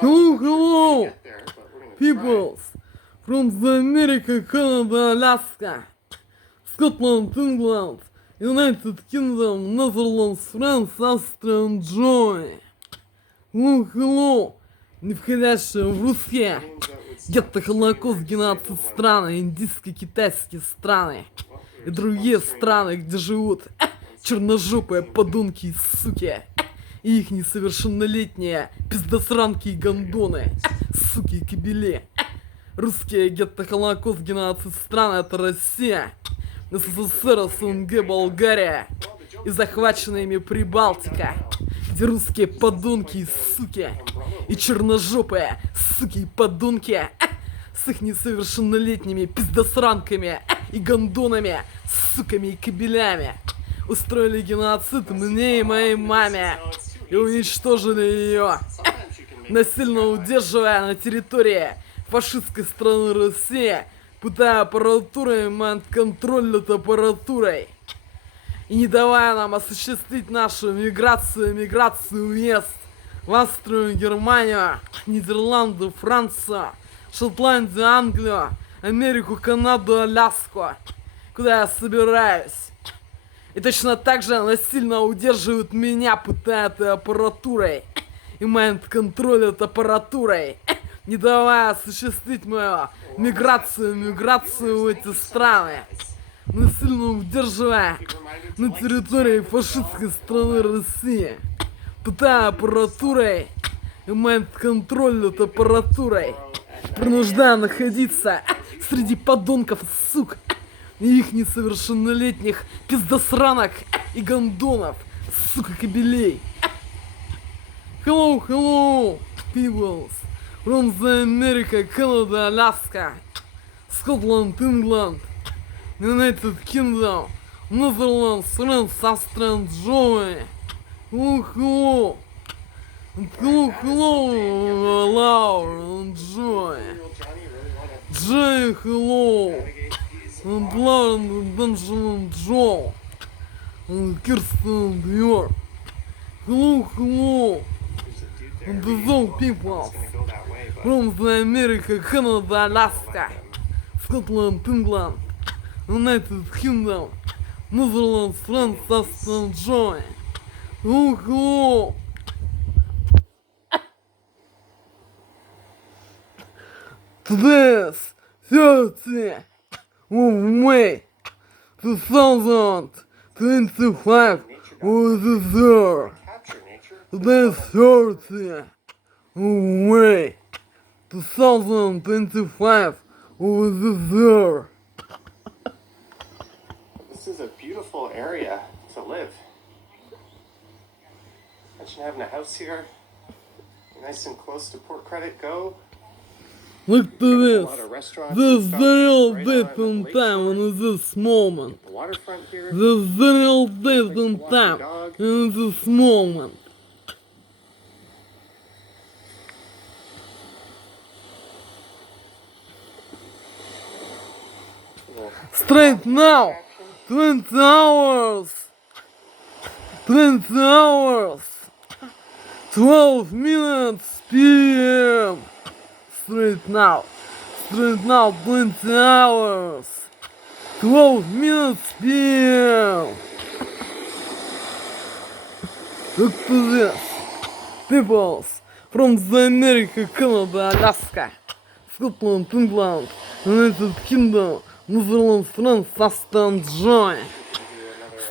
Hello, peoples from the America, Canada, Alaska, Scotland, England, United Kingdom, Netherlands, France, Austria and Germany. Hello, не входящие в Руси, где-то Холокост, геноцид страны, индийско-китайские страны и другие страны, где живут черножопые подонки и суки, и их несовершеннолетние пиздосранки и гондоны, суки и кобели. Русские гетто, Холокост, геноцид страны — это Россия, СССР, СНГ, Болгария и захваченная ими Прибалтика, где русские подонки и суки, и черножопые суки и подонки с их несовершеннолетними пиздосранками и гондонами, суками и кобелями устроили геноцид мне и моей маме и уничтожили ее, насильно удерживая на территории фашистской страны России, пытая аппаратурой и майнд-контроль над аппаратурой и не давая нам осуществить нашу миграцию уезд в Австрию, Германию, Нидерланды, Францию, Шотландию, Англию, Америку, Канаду, Аляску, куда я собираюсь. И точно так же насильно удерживают меня, пытая этой аппаратурой и майнд-контролят аппаратурой, не давая осуществить мою миграцию в эти страны, насильно удерживая на территории фашистской страны России, пытая аппаратурой и майнд-контролят аппаратурой, принуждая находиться среди подонков, сук, и их несовершеннолетних пиздосранок и гондонов, сука, кобелей. Hello, peoples from the America, Canada, Alaska, Scotland, England, United Kingdom, Netherlands, France, Austria and Germany. Hello, Laura and Joy. Jay, hello. And Lauren and Benjamin Joel. And Kirsten and York. Hello. And the zone people from the America, Canada, Alaska, Scotland, England, United Kingdom, Netherlands, France, Austria and Germany. Hello. Today's 30 of May 2025 was the third. Today's 30 of May 2025 was the third. This is a beautiful area to live. Imagine having a house here, nice and close to Port Credit Go. Look at this. There's real date and time in this moment. There's real date and time in this moment. Straight now, 20 hours, 12 minutes p.m. Straight now, 20 hours, 12 minutes p.m. Look to this, peoples from the America, Canada, Alaska, Scotland, England, United Kingdom, Netherlands, France, Austria and Germany.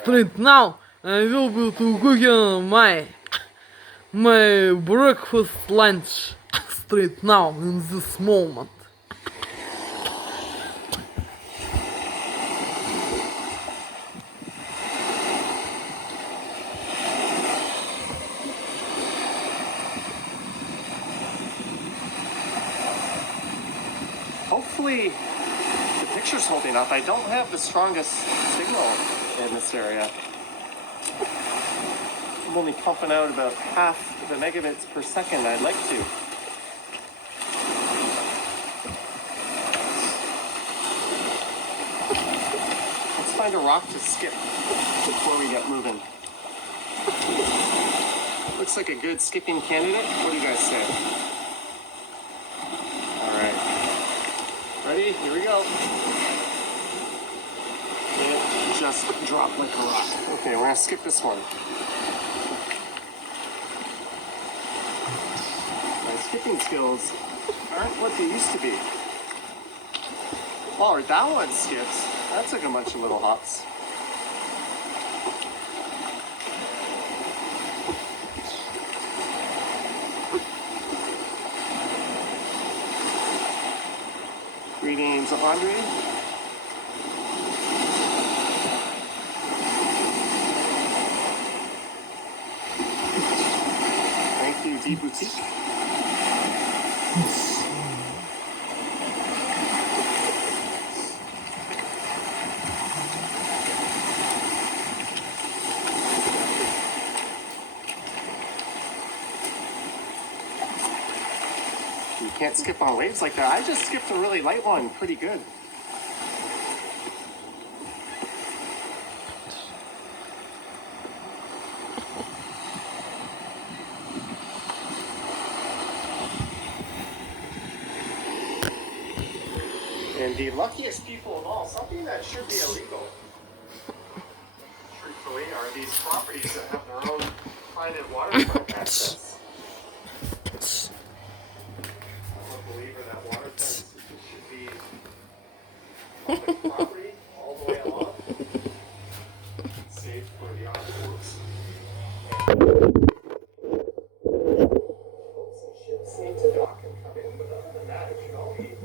Straight now, I will be to cook my breakfast lunch. Straight now, in this moment. Hopefully the picture's holding up. I don't have the strongest signal in this area. I'm only pumping out about half the megabits per second I'd like to. Let's find a rock to skip before we get moving. Looks like a good skipping candidate. What do you guys say? drop like a rock. Okay, we're gonna skip this one. My skipping skills aren't what they used to be. Oh, that one skips. That took a bunch of little hops. Greetings, Andre. Thank you, D Boutique. You can't skip on waves like that. I just skipped a really light one pretty good. And the luckiest people of all, something that should be illegal, truthfully, are these properties that have their own private waterfront access. I'm a believer that water fence should be public property all the way along, safe for the outdoors. Boats and ships need to dock and come in, but other than that, it should all be big.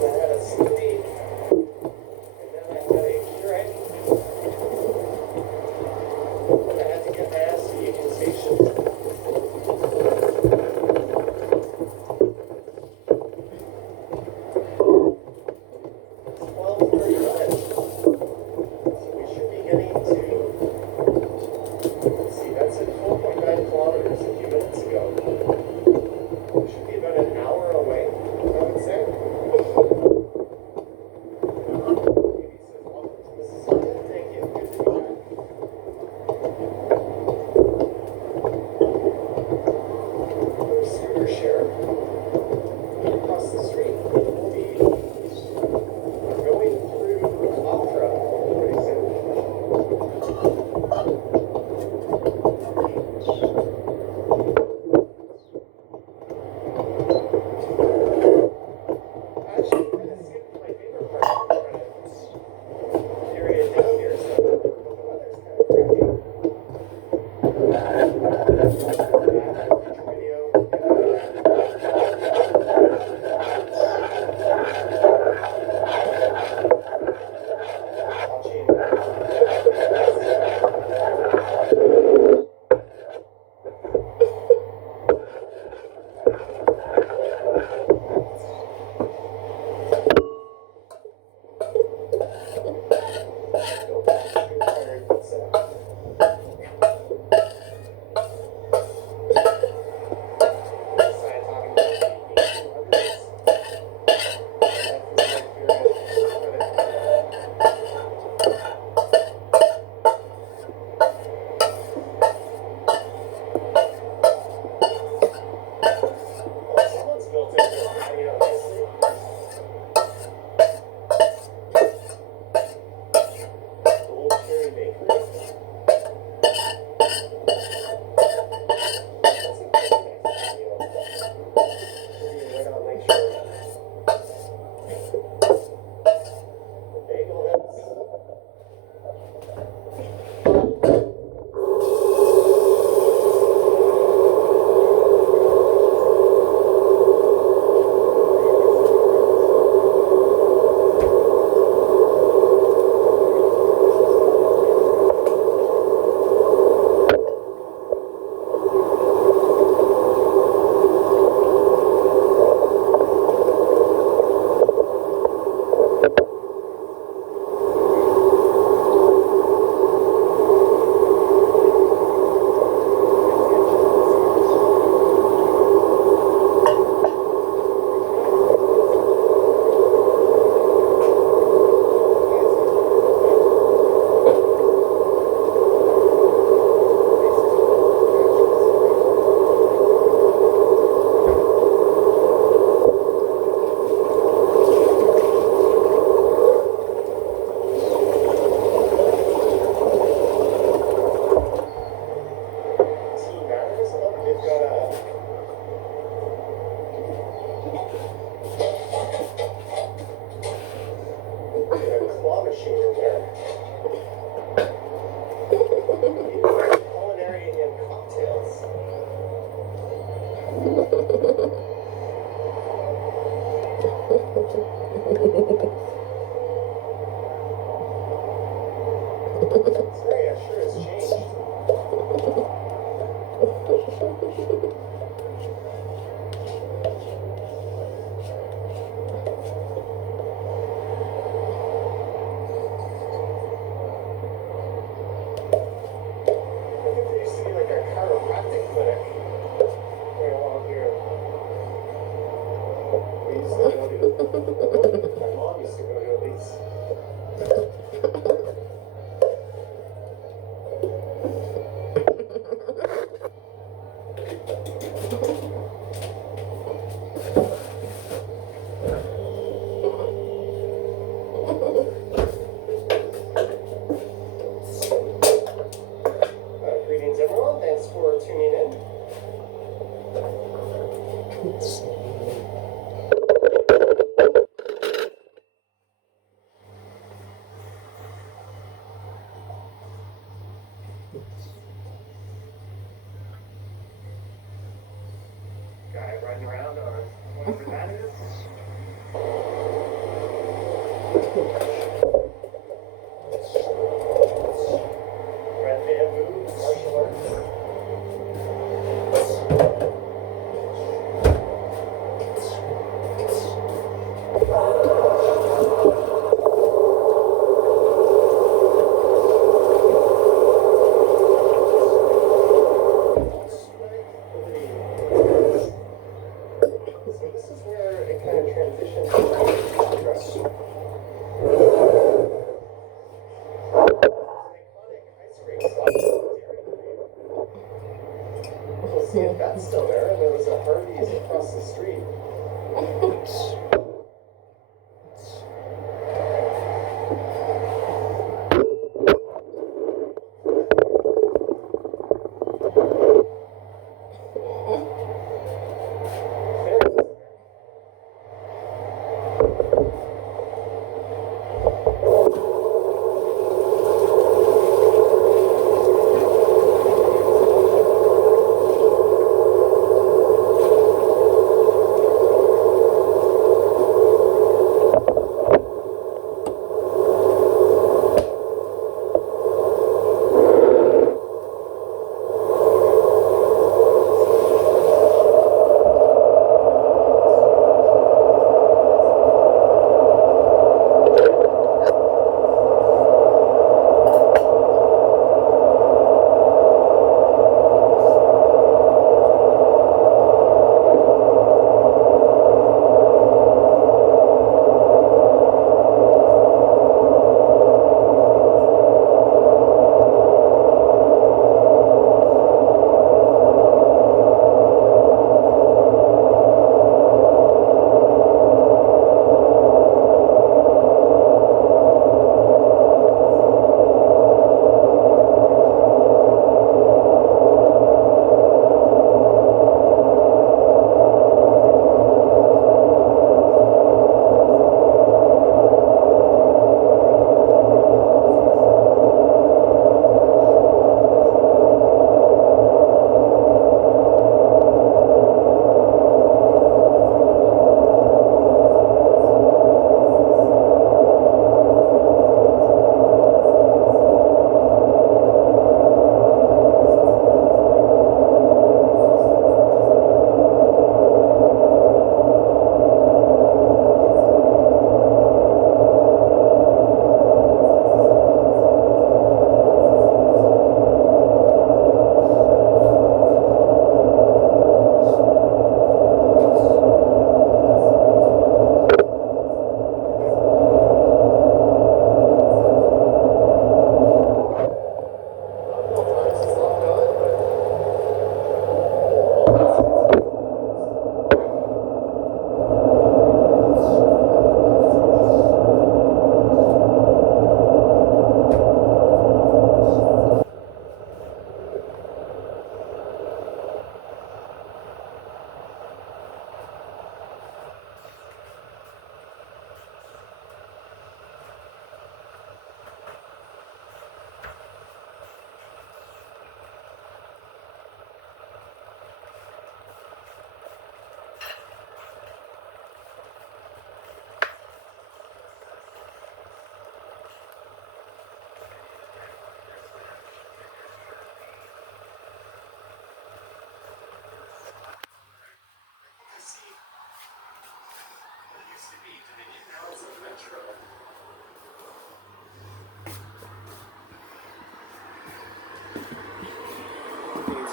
I had a sleep, and then I had a drink, and I had to get my ass to the Union Station. Red bamboo, martial arts. So this is where it kind of transitions to progress. Iconic ice cream stop. We'll see if that's still there. There was a Hardee's across the street.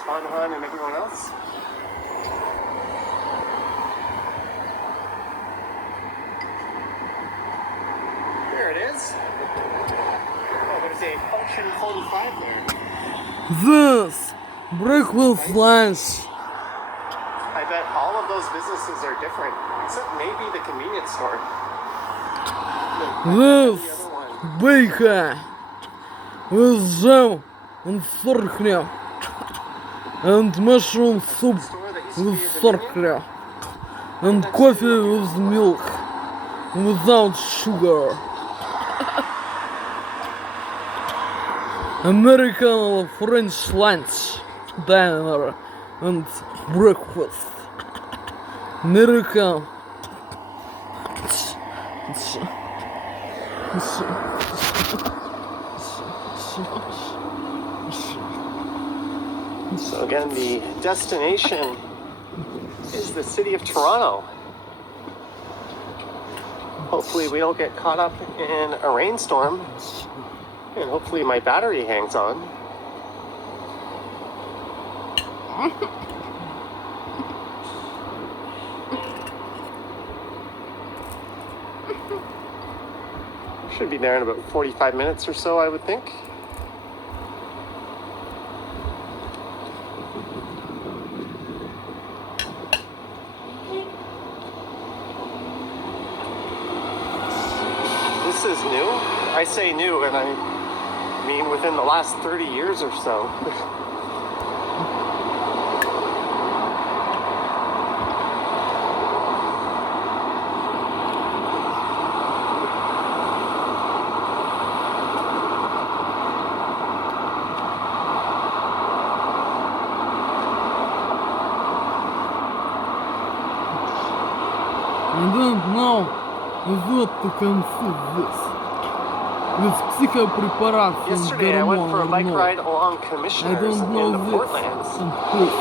Han and everyone else. There it is. Oh, there's a function 45 there. This breakfast lunch. I bet all of those businesses are different, except maybe the convenience store. This The other one. bacon with jam and sorghum and mushroom soup Store that used to be with a convenience. sorghum and coffee with milk without sugar. American French lunch, dinner and breakfast. American So again, the destination is the city of Toronto. Hopefully we don't get caught up in a rainstorm, and hopefully my battery hangs on. Should be there in about 45 minutes or so, I would think. This is new. I say new, and I mean within the last 30 years or so. I don't know what to consider this. With psychopреparation Yesterday I went for a bike ride along I Commissioners don't know in the this. Portlands. And please,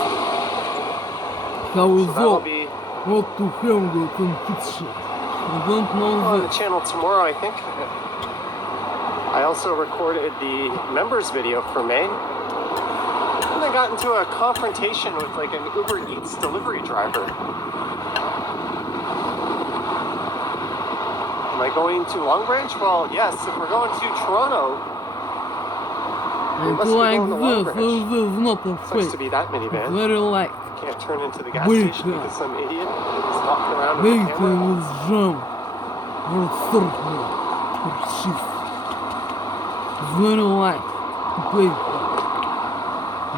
how is So that'll all? be What to have got in kitchen? I don't know on the this. channel tomorrow, I think. I also recorded the members video for May. And I got into a confrontation with like an Uber Eats delivery driver. Am I going to Long Branch? Well, yes, if we're going to Toronto, we It's must be like going to Long this. Branch. This is not a Sucks fake. to be that minivan. Very like Can't turn into the gas Wait, station because some idiot is walking around with a bacon camera. with jam or circle or cheese. Very like bacon.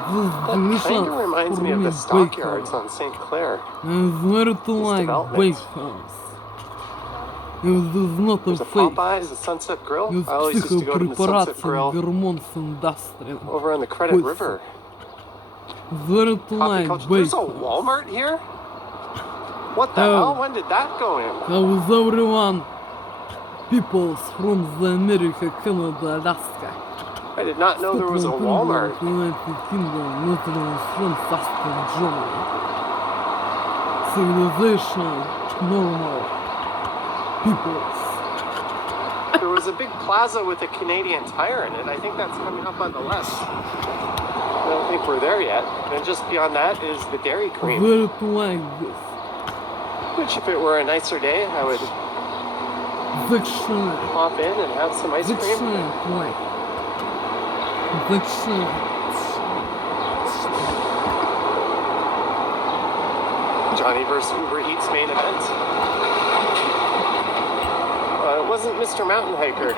This is That delicious kind of reminds for me of the bacon. stockyards on St. Clair. And it's very to like development. bacon. It is not a There's a fake. Popeyes, a Sunset Grill. It's I always used to go to the Sunset psychopреparation Grill Vermont's industry. over on the Credit Wait. River. Very to Coffee like culture. There's a bacon. Walmart here? What the Oh. hell? When did that go in? How is everyone? Peoples from the America, Canada, Alaska. I did not know there was a Scotland, Walmart. England, United Kingdom, Netherlands, France, Austria, Germany. Civilization, normal. Peoples. There was a big plaza with a Canadian Tire in it. I think that's coming up on the left. I don't think we're there yet. And just beyond that is the Dairy Queen. Very to like this. Which, if it were a nicer day, I would Section. pop in and have some ice cream. Like. Section. Johnny versus Uber Eats main event. It wasn't Mr. Mountain Hiker.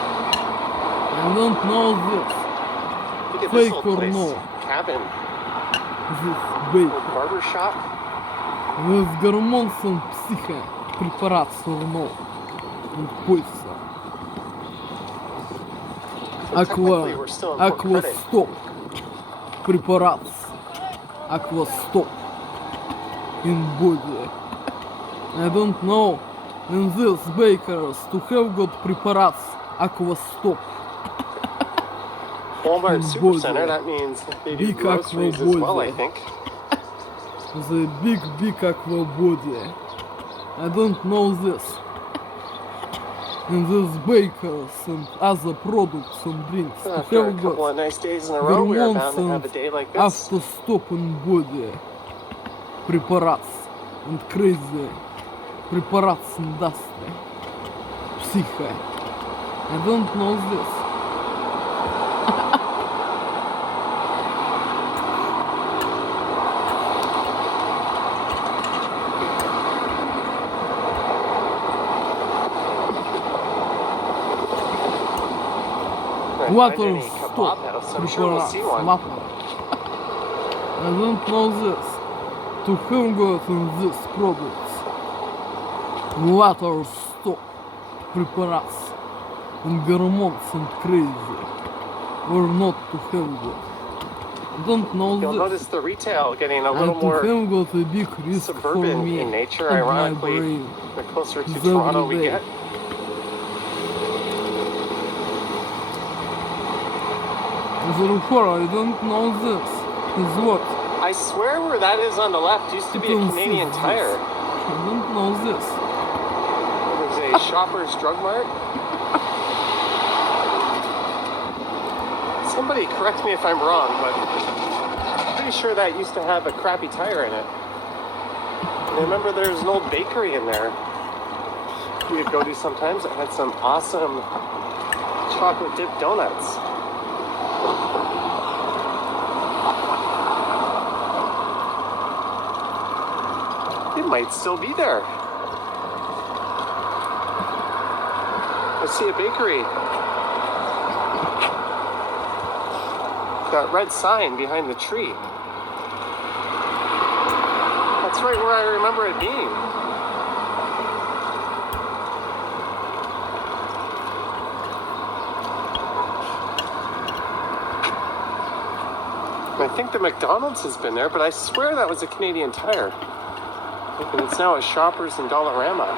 I don't know this. Look at this Fake old or place. no? Cabin. This bacon. Old barber shop. With гормонсом психо препарат сурно. Пульса. Technically, we're still in Port Credit. Аквастоп. Препарат. Аквастоп. In body. I don't know. In this bakers to have got preparats Aquastop. Walmart Body. Supercenter, that means they do Big groceries as aqua well, I body. think. The big aqua body. I don't know this. In this bakers and other products and drinks to After a have couple got of nice days in a row, we are bound to have a and day like this. after stop in body preparats and crazy preparats industry psyche. I don't know this. Right, Water find any kebab stop house. I'm sure we'll see one. water. I don't know this. To have got in this products water stop preparats and Vermont and crazy. Or not to have got. Don't know You'll this. notice the retail getting a And little to more have got a big risk for suburban me in nature. and my Ironically, brain. the closer to Is Toronto every we day. get. Therefore, I don't know this. Is what? I swear where that is on the left used to be a Don't Canadian see Tire. this. I don't know this. There's a Shoppers Drug Mart. Somebody correct me if I'm wrong, but I'm pretty sure that used to have a crappy tire in it. And I remember there's an old bakery in there we'd go to sometimes. It had some awesome chocolate dipped donuts. It might still be there. I see a bakery. That red sign behind the tree. That's right where I remember it being. And I think the McDonald's has been there, but I swear that was a Canadian Tire. And it's now a Shoppers and Dollarama.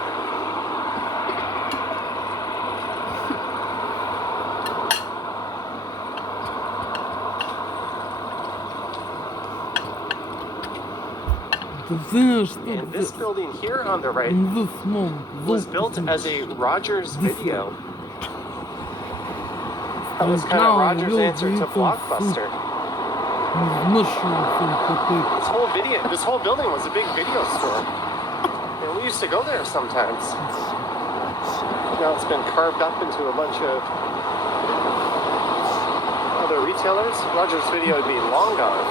To finish And this building here on the right in this moment was built as a Rogers video. That was kind of Rogers' answer to Blockbuster. mushrooms and potatoes. This whole building was a big video store. And we used to go there sometimes. Now it's been carved up into a bunch of other retailers. Rogers Video would be long gone.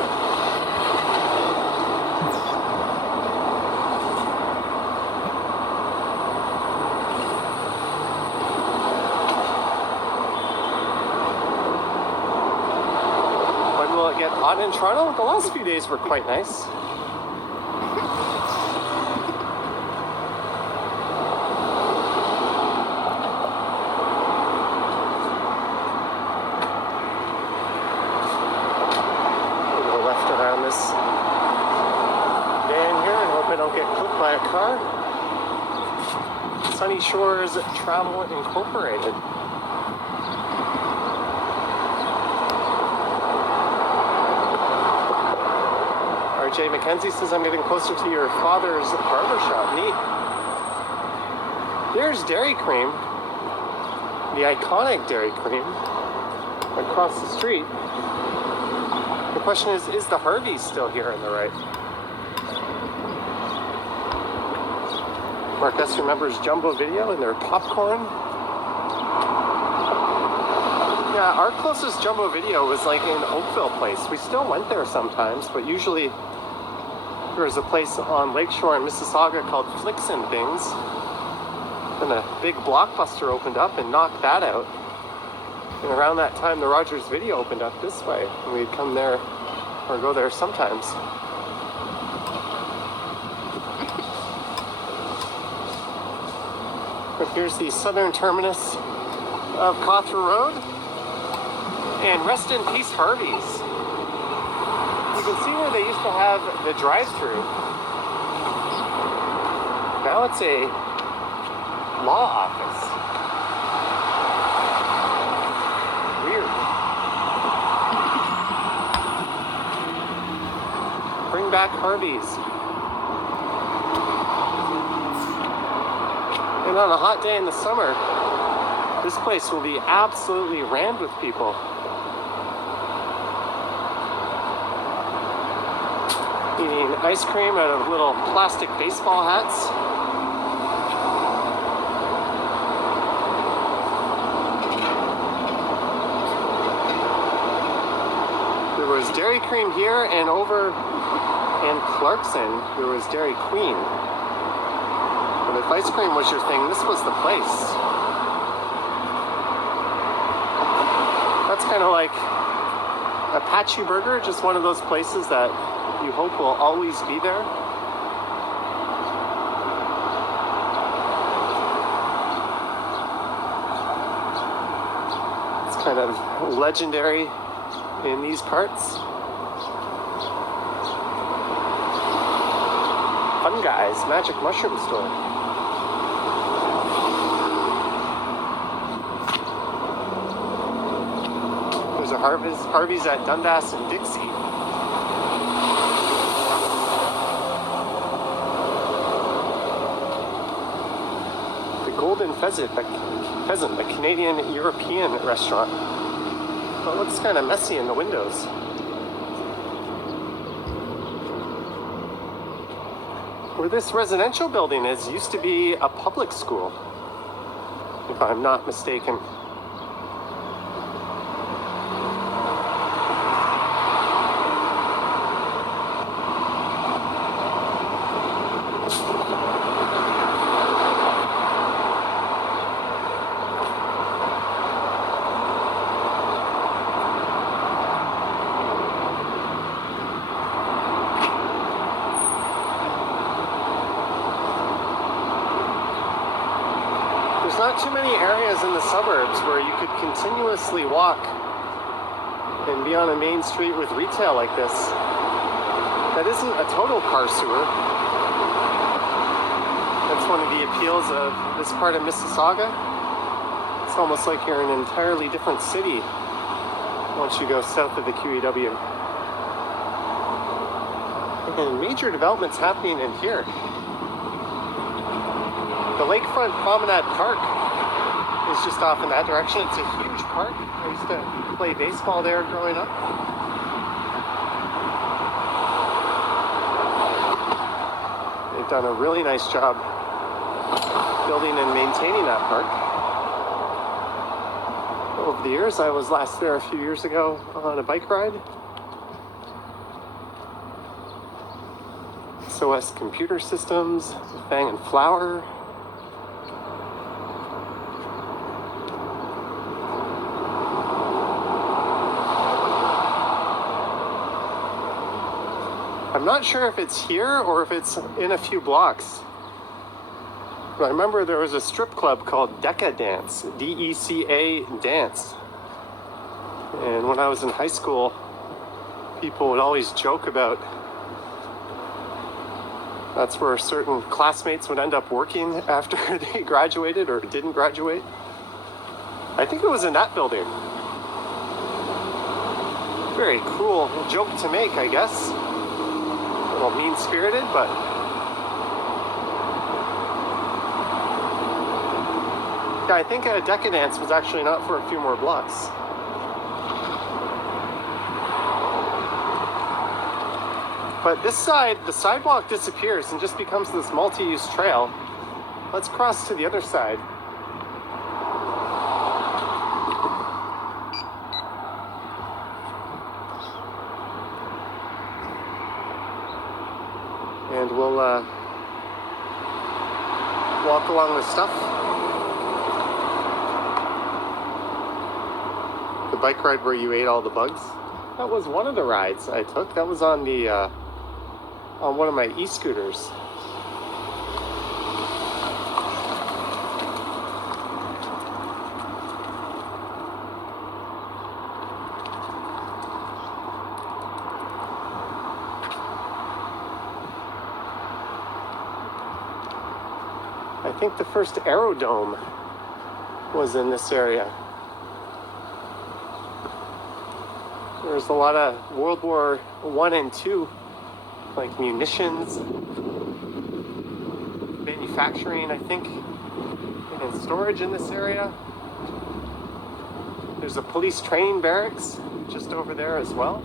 When will it get hot in Toronto? The last few days were quite nice. By a car. Sunny Shores Travel Incorporated. RJ McKenzie says, I'm getting closer to your father's barbershop. Neat. There's Dairy Cream, the iconic Dairy Cream, across the street. The question is the Harvey's still here on the right? Mark S. remembers Jumbo Video and their popcorn. Yeah, our closest Jumbo Video was like in Oakville Place. We still went there sometimes, but usually there was a place on Lakeshore in Mississauga called Flicks and Things. And a big Blockbuster opened up and knocked that out. And around that time, the Rogers Video opened up this way. And we'd come there or go there sometimes. But here's the southern terminus of Cawthra Road. And rest in peace, Harvey's. You can see where they used to have the drive-thru. Now it's a law office. Weird. Bring back Harvey's. And on a hot day in the summer, this place will be absolutely rammed with people. Eating ice cream out of little plastic baseball hats. There was Dairy Cream here, and over in Clarkson, there was Dairy Queen. But if ice cream was your thing, this was the place. That's kind of like Apache Burger, just one of those places that you hope will always be there. kind of legendary in these parts. Fun Guys Magic Mushroom Store. There's a Harvey's at Dundas and Dixie. The Golden Pheasant, a Canadian-European restaurant. Well, it looks kind of messy in the windows. Where this residential building is used to be a public school, if I'm not mistaken. Not too many areas in the suburbs where you could continuously walk and be on a main street with retail like this. That isn't a total car sewer. That's one of the appeals of this part of Mississauga. It's almost like you're in an entirely different city once you go south of the QEW. And major developments happening in here. The Lakefront Promenade Park is just off in that direction. It's a huge park. I used to play baseball there growing up. They've done a really nice job building and maintaining that park. Over the years, I was last there a few years ago on a bike ride. SOS Computer Systems, Fang and Flower. I'm not sure if it's here or if it's in a few blocks. But I remember there was a strip club called Deca Dance, D-E-C-A Dance. And when I was in high school, people would always joke about that's where certain classmates would end up working after they graduated or didn't graduate. I think it was in that building. Very cruel joke to make, I guess. A little mean-spirited, but yeah, I think a Decadence was actually not for a few more blocks. But this side, the sidewalk disappears and just becomes this multi-use trail. Let's cross to the other side. And we'll walk along the stuff. The bike ride where you ate all the bugs. That was one of the rides I took. That was on the on one of my e-scooters. I think the first aerodome was in this area. There's a lot of World War I and II, like munitions, manufacturing, I think, and storage in this area. There's a police training barracks just over there as well.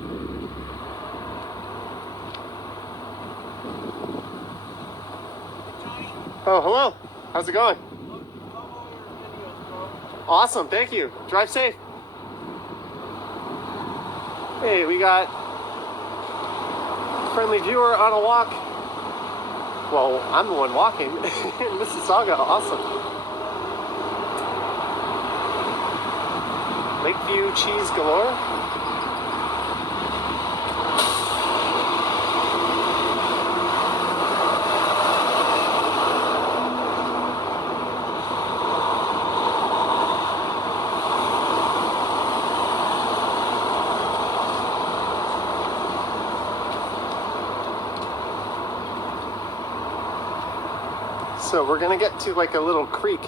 Oh, hello. How's it going? Awesome, thank you. Drive safe. Hey, we got a friendly viewer on a walk. Well, I'm the one walking in Mississauga. Awesome. Lakeview cheese galore. So we're gonna get to like a little creek,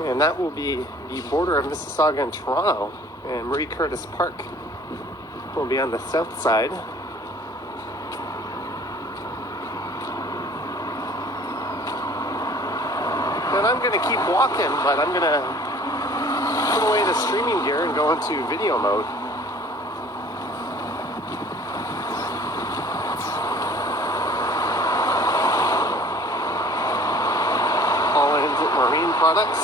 and that will be the border of Mississauga and Toronto, and Marie Curtis Park will be on the south side. And I'm gonna keep walking, but I'm gonna put away the streaming gear and go into video mode. Holland Marine Products.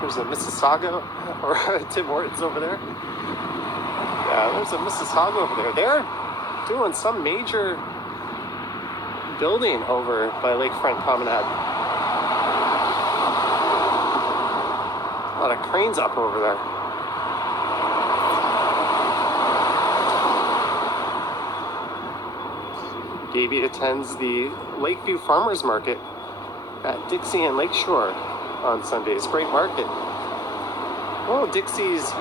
There's a Mississauga, or Tim Hortons over there. Yeah, there's a Mississauga over there. They're doing some major building over by Lakefront Promenade. A lot of cranes up over there. Gaby attends the Lakeview Farmers Market at Dixie and Lakeshore on Sundays. Great market. Oh, Dixie's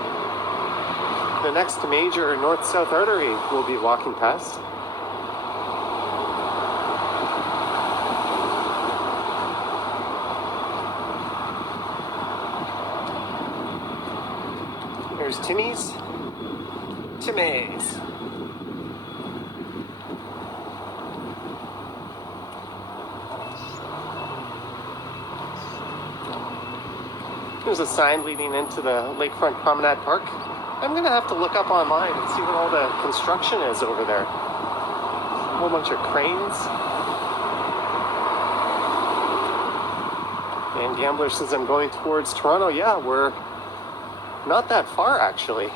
the next major north-south artery we'll be walking past. There's Timmy's. Timmy's. There's a sign leading into the Lakefront Promenade Park. I'm gonna have to look up online and see what all the construction is over there. A whole bunch of cranes. And Gambler says I'm going towards Toronto. Yeah, we're not that far actually.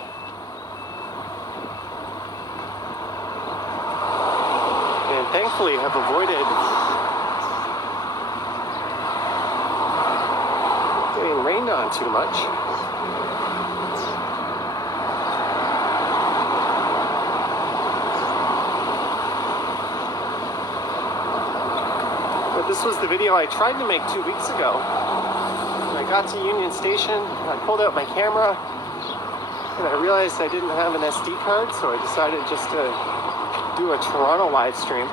And thankfully have avoided getting rained on too much. But this was the video I tried to make 2 weeks ago. When I got to Union Station, I pulled out my camera, and I realized I didn't have an SD card, so I decided just to do a Toronto live stream.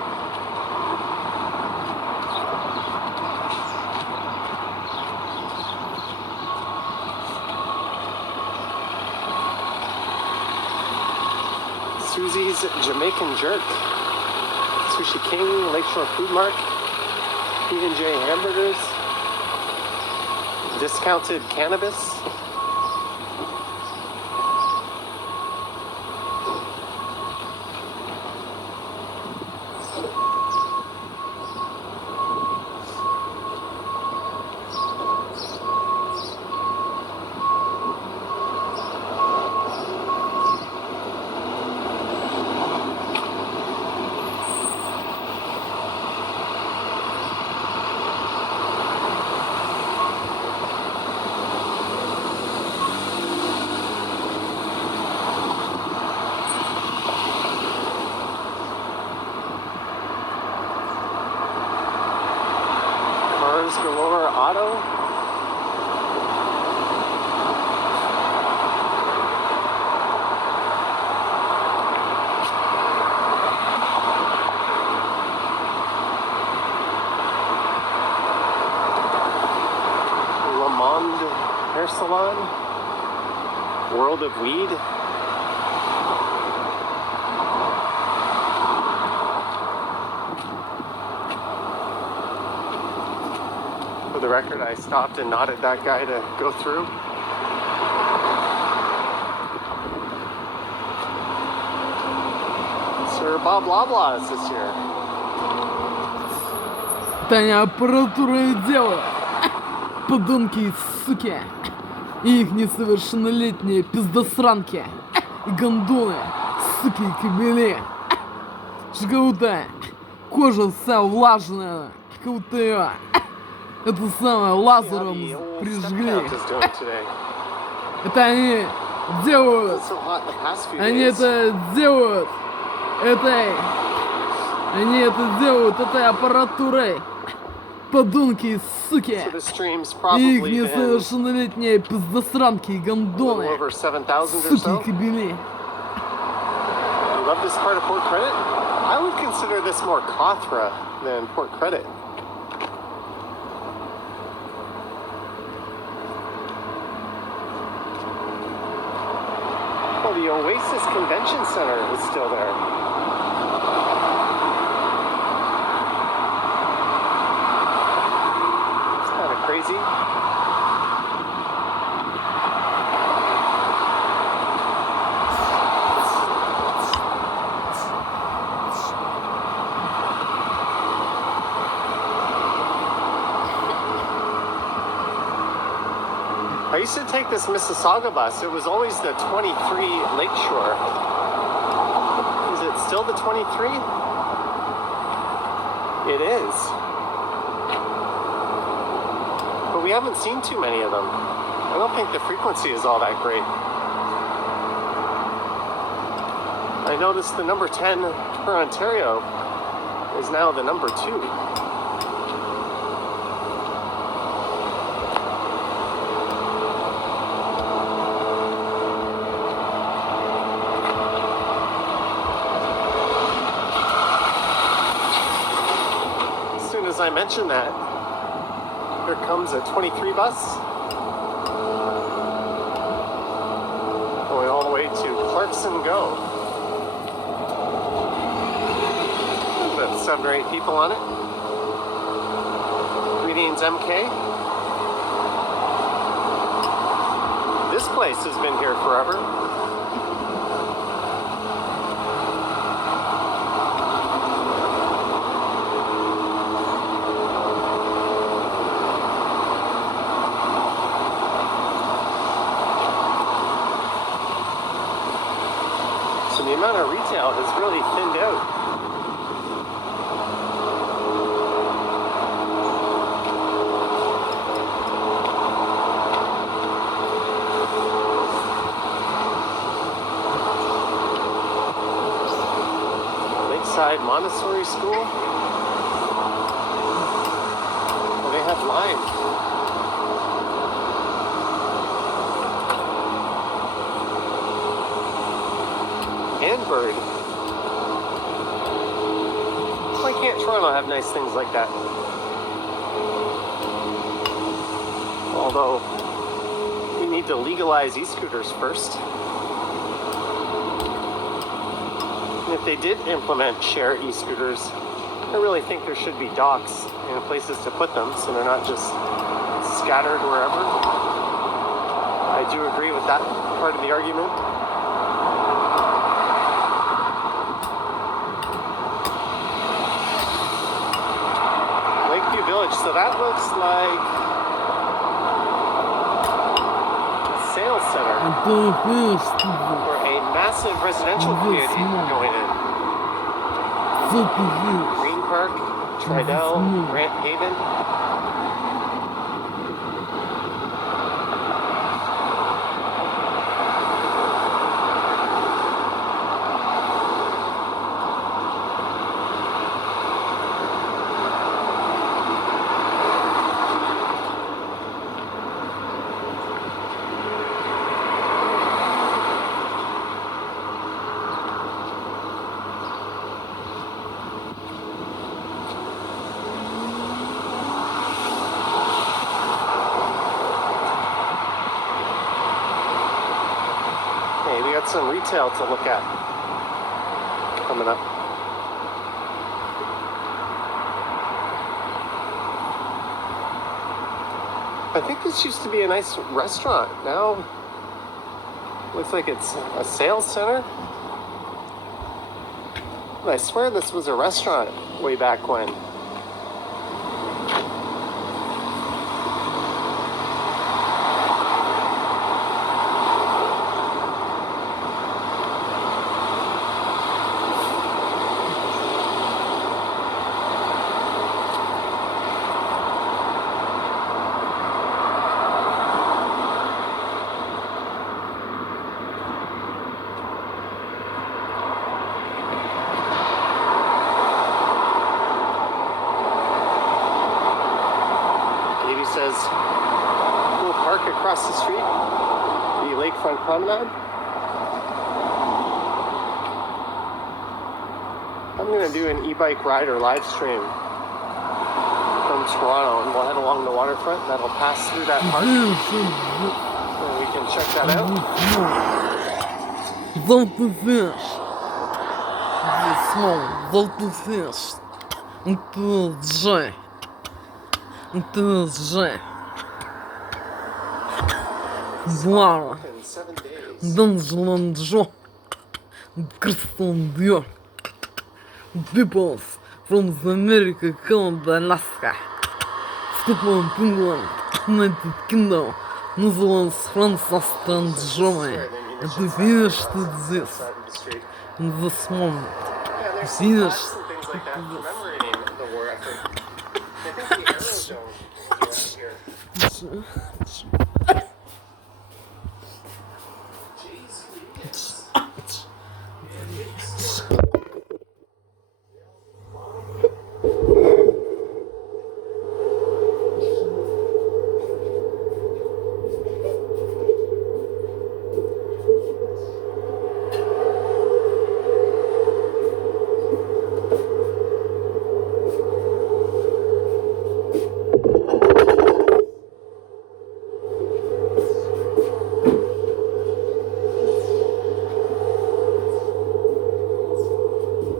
Susie's Jamaican Jerk, Sushi King, Lakeshore Food Mart, P&J Hamburgers, Discounted Cannabis, Galore Auto. Lamond Hair Salon. World of Weed. For the record, I stopped and nodded that guy to go through. Sir Bob Loblaws is here. Таня аппаратура и дело. Подонки и суки. И их несовершеннолетние пиздосранки. И гондоны. Суки и кобели. Шкаута. Кожа вся влажная. Шкаута. Это самое лазером прижгли. Это они делают. Они это делают. Они это делают этой аппаратурой. подонки и суки, So the stream's и probably их been несовершеннолетние пиздосранки и a little гондоны, over 7,000 or суки и so. кобели. You love this part of Port Credit? I would consider this more Cothra than Port Credit. Oh, the Oasis Convention Center is still there. It's kind of crazy. I used to take this Mississauga bus. It was always the 23 Lakeshore. Is it still the 23? It is. But we haven't seen too many of them. I don't think the frequency is all that great. I noticed the number 10 for Ontario is now the number 2. I mentioned that, here comes a 23 bus going all the way to Clarkson Go. About 7 or 8 people on it. Greetings, MK. This place has been here forever. The amount of retail has really thinned out. Lakeside Montessori School. Well, they have lime. And Bird. Why can't Toronto have nice things like that? Although, we need to legalize e-scooters first. And if they did implement share e-scooters, I really think there should be docks and places to put them so they're not just scattered wherever. I do agree with that part of the argument. Village, so that looks like a sales center for a massive residential community going in. Green Park, Tridel, Grant Haven. Some retail to look at coming up. I think this used to be a nice restaurant. Now looks like it's a sales center. I swear this was a restaurant way back when. says we'll park across the street, the lakefront promenade. I'm gonna do an e-bike ride or live stream from Toronto, and we'll head along the waterfront. That'll pass through that park, and we can check that out. Золотой фиш. Здесь снова золотой фиш. ТСЖ. ТСЖ. Злава. In 7 days. Данжланджо. Крстон Диор. Peoples from the America, Canada, Alaska. Scotland, England, United Kingdom, Netherlands, France, Austria, and Germany. And to finish this Side of the street. in this moment. Yeah, there's some Finish. plaques and things like that commemorating the war effort. I think the Aerozone is around here.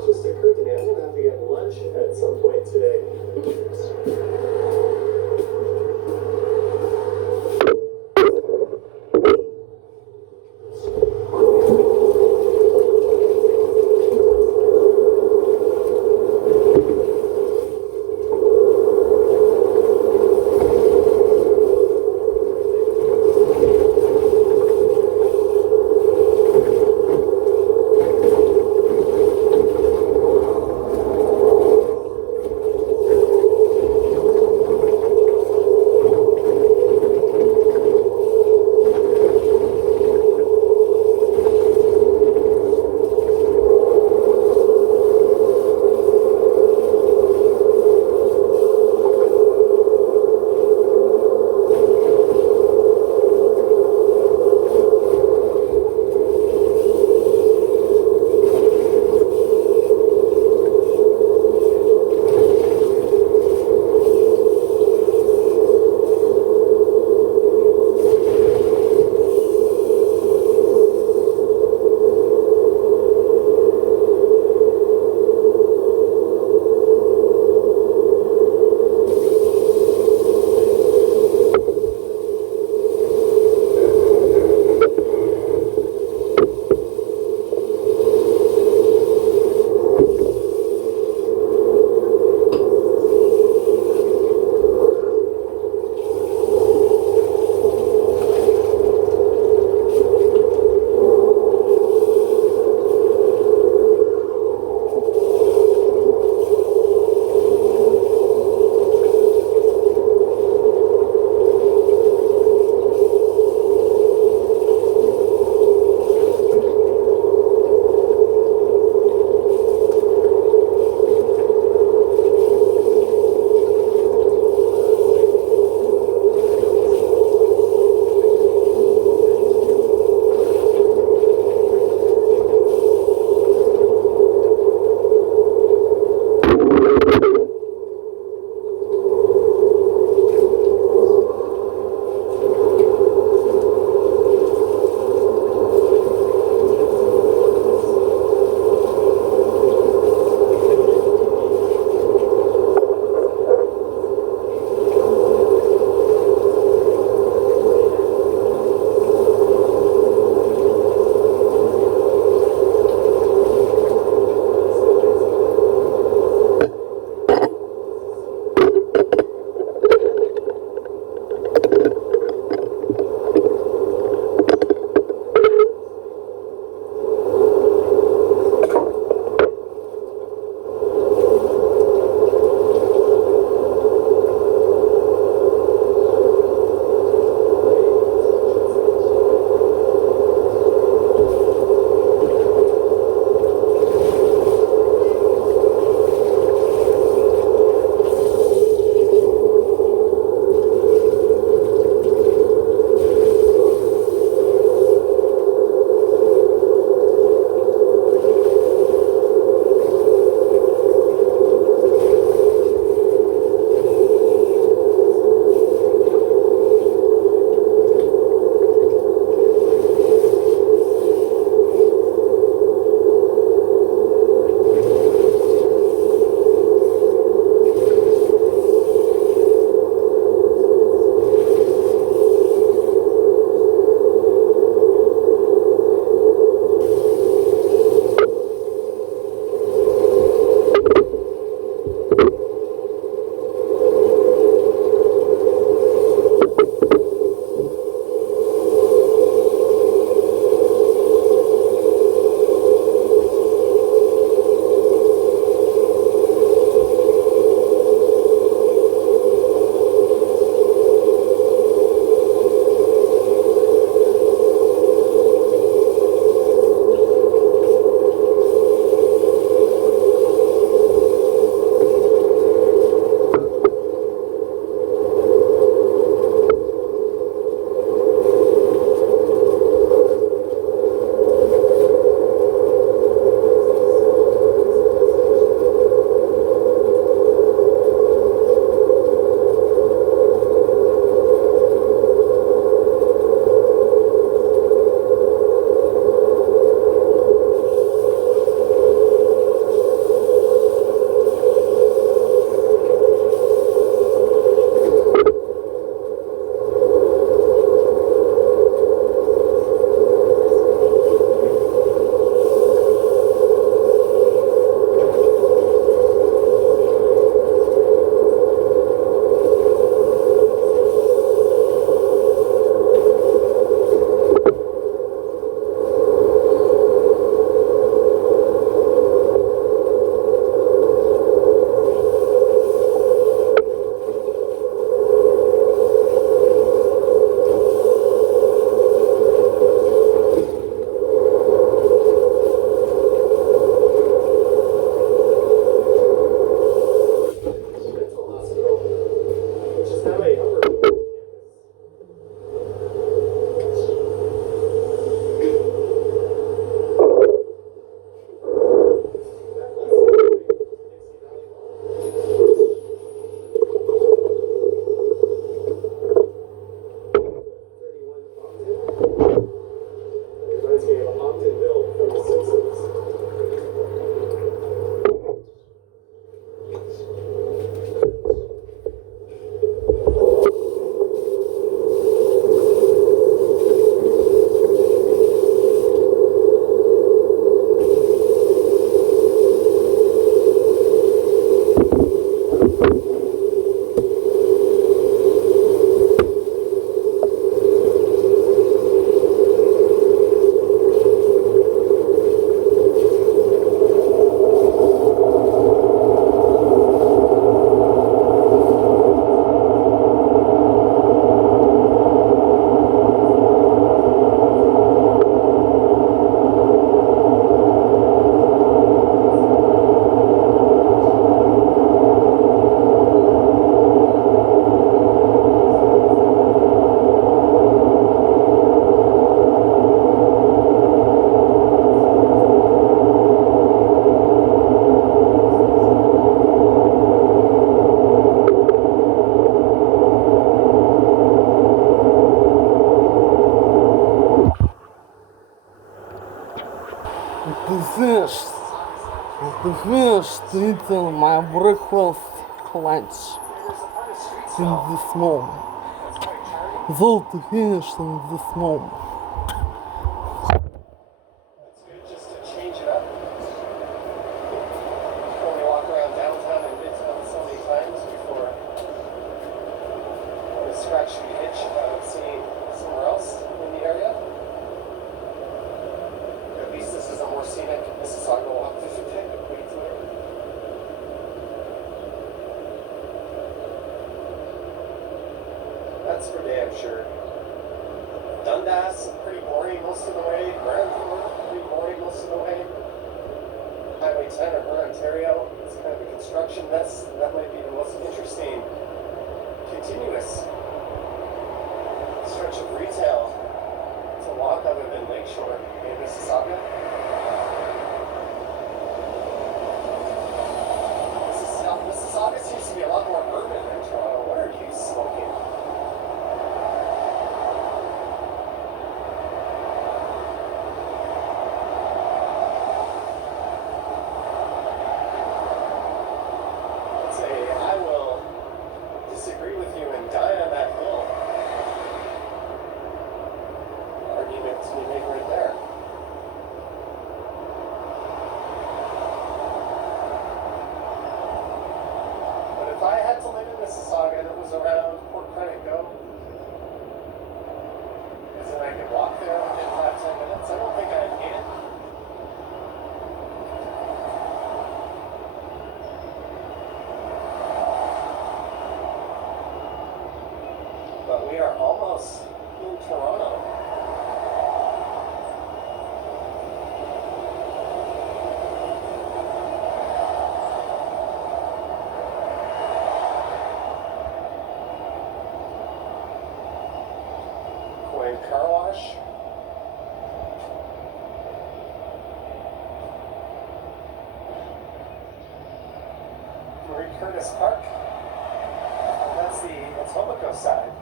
Just occurred to me, I'm gonna have to get lunch at some point today. just eating my breakfast lunch in this moment. So to finish in this moment. It's good just to change it up. Only walk around downtown and midtown so many times before I scratch the itch of seeing somewhere else in the area. At least this is a more scenic Mississauga walk than Queensway. That's for damn sure. Dundas, pretty boring most of the way. Brantford, pretty boring most of the way. Highway 10 or Ontario, it's kind of a construction mess. That might be the most interesting continuous stretch of retail to walk other than Lakeshore in Mississauga. Mississauga seems to be a lot more urban than Toronto. What are you smoking? I will disagree with you and die on that hill. Argument to be made right there. But if I had to live in Mississauga and it was around Port Credit Go, because then I could walk there within 5-10 minutes, I don't think I'd hate it. But we are almost in Toronto. Coin Car Wash. Marie Curtis Park. That's the Etobicoke side.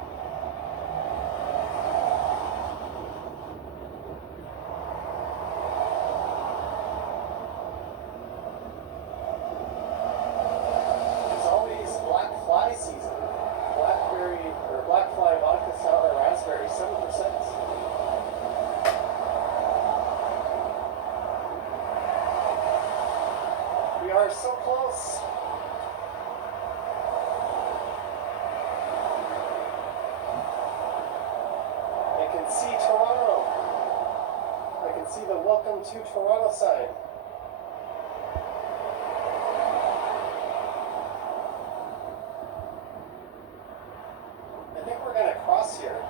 It's always black fly season. Blackberry or black fly vodka sour raspberry, 7%. We are so close. I can see Toronto. I can see the welcome to Toronto sign. I think we're going to cross here.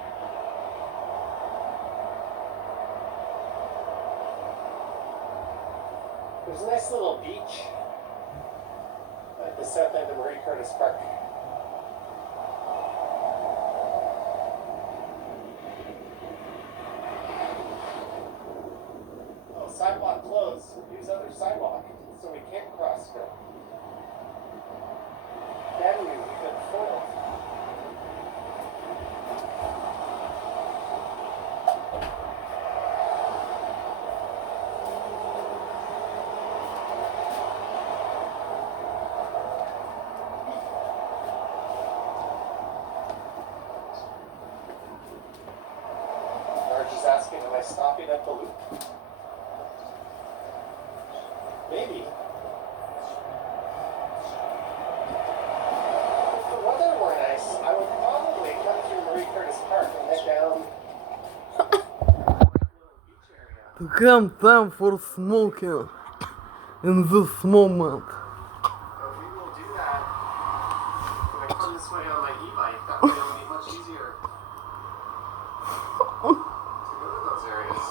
There's a nice little beach at the south end of Marie Curtis Park. Oh, sidewalk closed. Use other sidewalk, so we can't cross here. Avenue, we could fold. Marge is asking, am I stopping at the loop? Maybe. If the weather were nice, I would probably come through Marie Curtis Park and head down beach area. To come time for smoking in this moment. But we will do that when I come this way on my e-bike. That way it'll be much easier to go to those areas.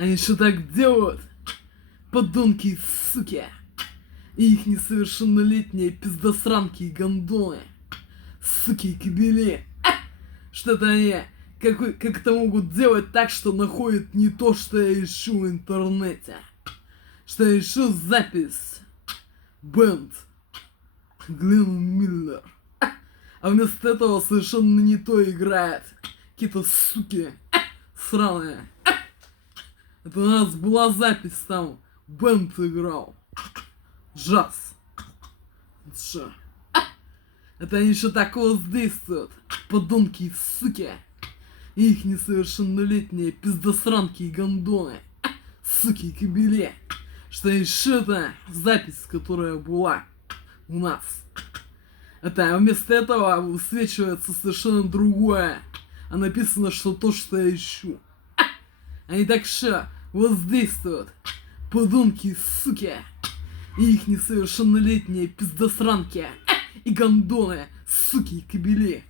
Они что так делают? Подонки и суки. И их несовершеннолетние пиздосранки и гондоны. Суки и кобели. Что-то они как-то могут делать так, что находят не то, что я ищу в интернете. Что я ищу запись. Бенд. Глен Миллер. А вместо этого совершенно не то играет. Какие-то суки. Сраные. Это у нас была запись там. Бенд играл. Джаз. Джа. Это они еще так воздействуют. Подонки и суки. И их несовершеннолетние пиздосранки и гондоны. Суки и кобели. Что еще это запись, которая была у нас. Это вместо этого высвечивается совершенно другое. А написано, что то, что я ищу. Они так что воздействуют. Подонки и суки. И их несовершеннолетние пиздосранки. И гондоны, суки и кобели.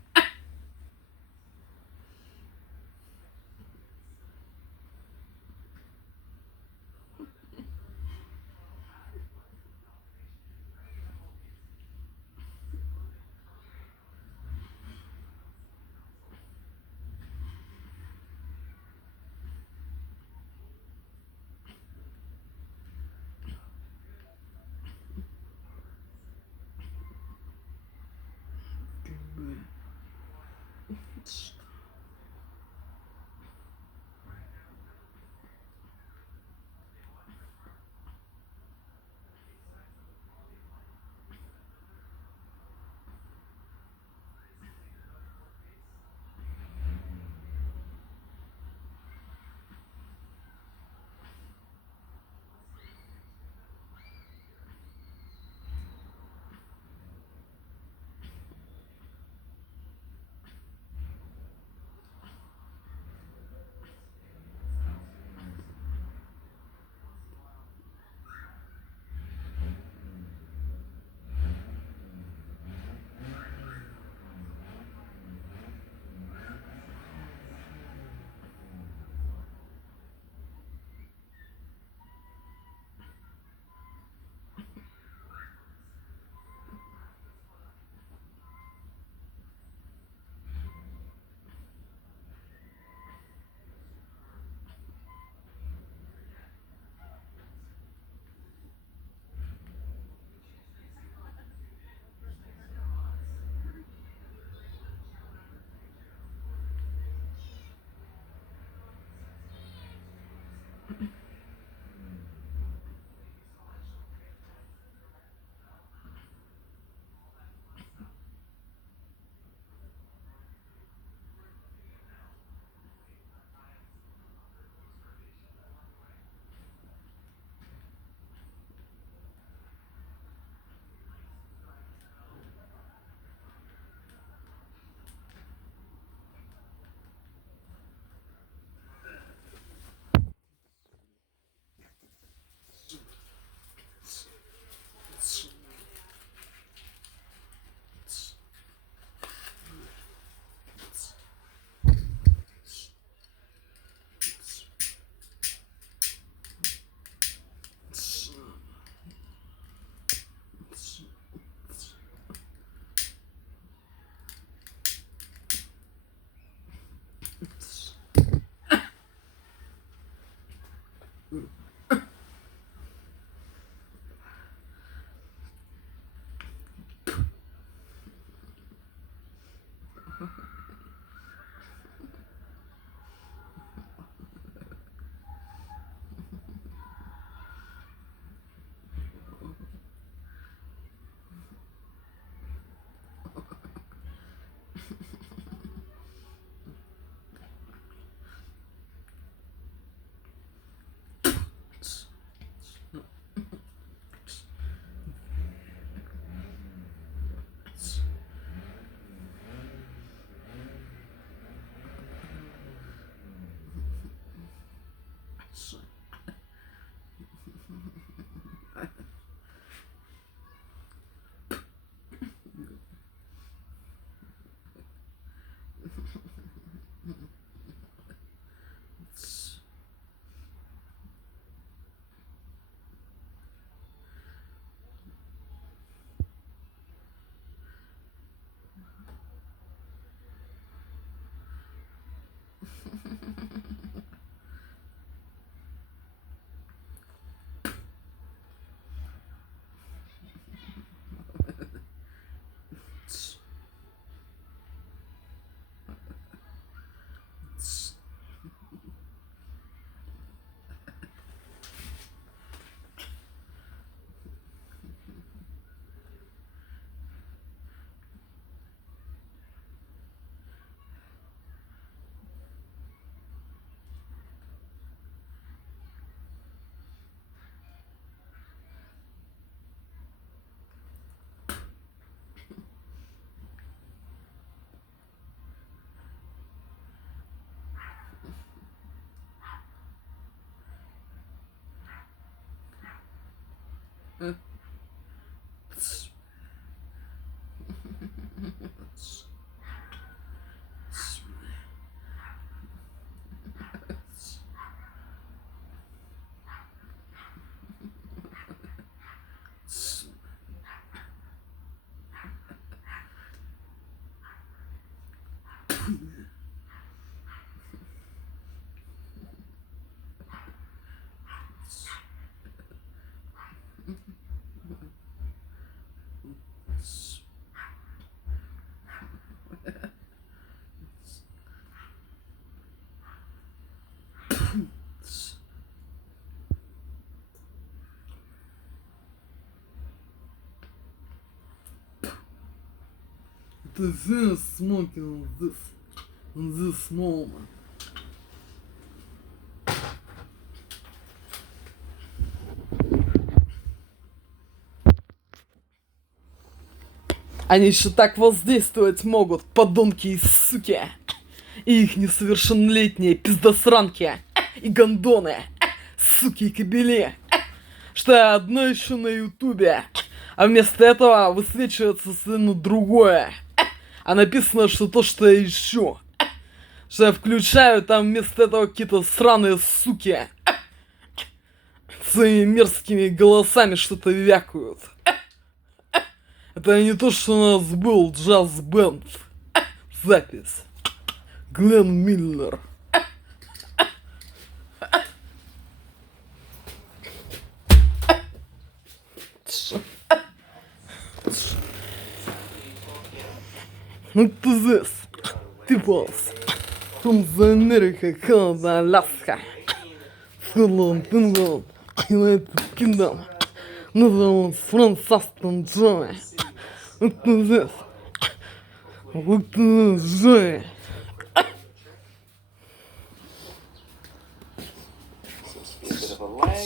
The thing is smoking on this moment. Они еще так воздействовать могут, подонки и суки. И их несовершеннолетние пиздосранки и гондоны, суки и кобели, что одно еще на ютубе, а вместо этого высвечивается совершенно другое. А написано, что то, что я ищу. Что я включаю, там вместо этого какие-то сраные суки своими мерзкими голосами что-то вякают. Это не то, что у нас был джаз-бенд. Запись. Глен Миллер. What is this? Peoples from the America, Canada, Alaska, Scotland, England, United Kingdom, Netherlands, France, Aston, Germany. What is this? What is this? Joy? Seems to be a bit of a lag.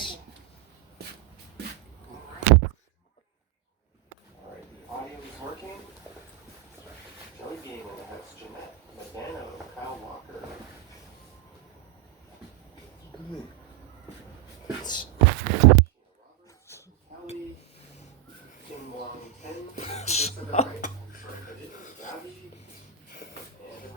Alright, the audio is working. Joey being in the house, Jeanette, Madano, Kyle Walker. Roberts, Kelly, Kim Long 10, Gabby, and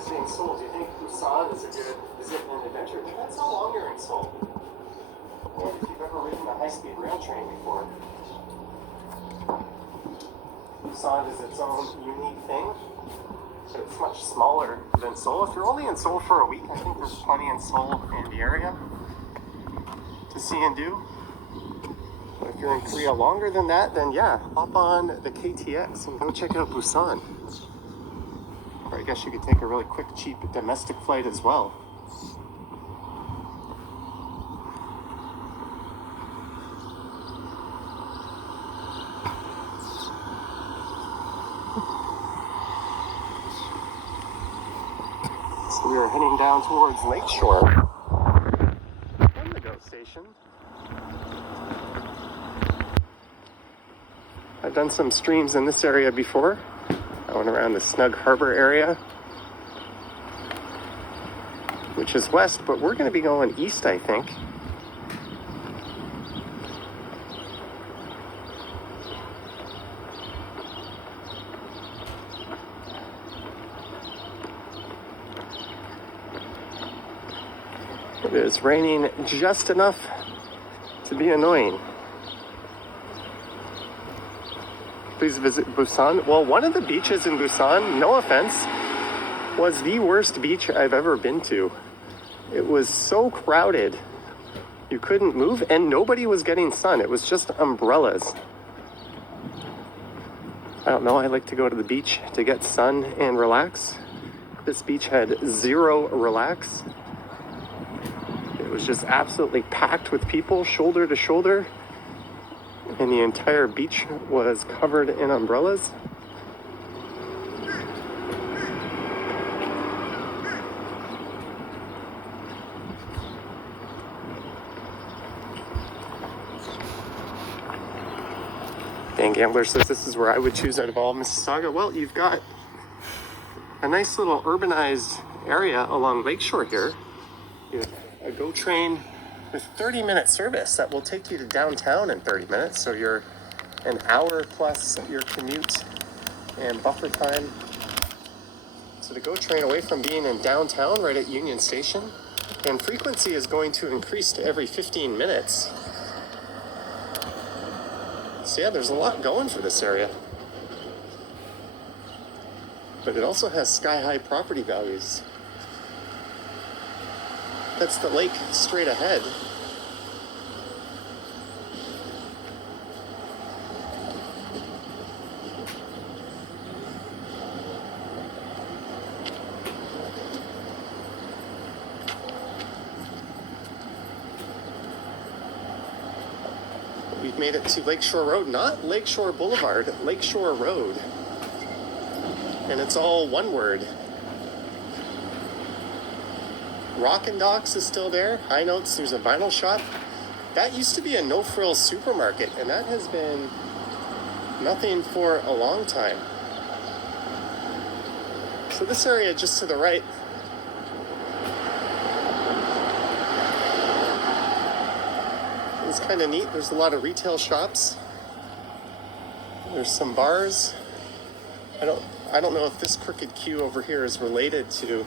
Especially in Seoul, do you think Busan is an adventure? Depends how long you're in Seoul. And if you've ever ridden a high-speed rail train before. Busan is its own unique thing, but it's much smaller than Seoul. If you're only in Seoul for a week, I think there's plenty in Seoul and the area to see and do. But if you're in Korea longer than that, then yeah, hop on the KTX and go check out Busan. Or I guess you could take a really quick, cheap domestic flight as well. So we are heading down towards Lakeshore from the GO station. I've done some streams in this area before. I went around the Snug Harbor area, which is west, but we're going to be going east, I think. It is raining just enough to be annoying. Please visit Busan. Well, one of the beaches in Busan, no offense, was the worst beach I've ever been to. It was so crowded. You couldn't move and nobody was getting sun. It was just umbrellas. I don't know, I like to go to the beach to get sun and relax. This beach had zero relax. It was just absolutely packed with people, shoulder to shoulder. And the entire beach was covered in umbrellas. Dan Gambler says this is where I would choose out of all Mississauga. Well, you've got a nice little urbanized area along Lakeshore here. You have a GO train with 30-minute service that will take you to downtown in 30 minutes. So you're an hour plus your commute and buffer time. So the GO train away from being in downtown right at Union Station, and frequency is going to increase to every 15 minutes. So yeah, there's a lot going for this area. But it also has sky-high property values. That's the lake straight ahead. We've made it to Lakeshore Road, not Lakeshore Boulevard, Lakeshore Road. And it's all one word. Rockin' Docks is still there. High Notes, there's a vinyl shop. That used to be a no-frills supermarket, and that has been nothing for a long time. So this area just to the right is kind of neat. There's a lot of retail shops. There's some bars. I don't know if this crooked queue over here is related to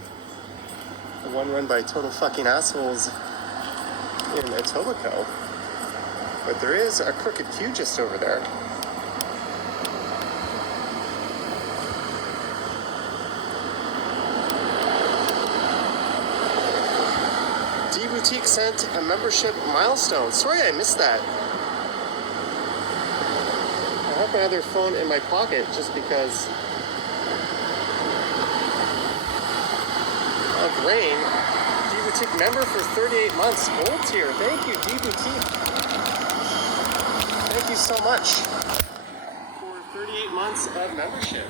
the one run by total fucking assholes in Etobicoke. But there is a crooked queue just over there. D-Boutique sent a membership milestone. Sorry I missed that. I have my other phone in my pocket just because of rain. D-Boutique member for 38 months. Gold tier. Thank you, D-Boutique. Thank you so much for 38 months of membership.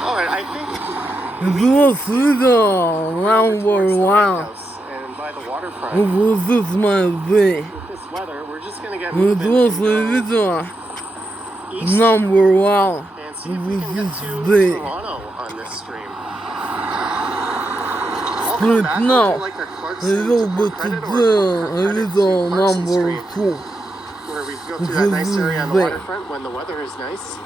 Alright, I think number one. And by the waterfront. This is my way. With this weather, we're just gonna get It was moving a video. east Number one. and see if we can get to Day. Toronto on this stream. Right Back now, over like a a Clarkson little to bit Port to Credit or do Port a Credit to video Clarkson number Stream, two. where we go through that nice area on the waterfront when the weather is nice.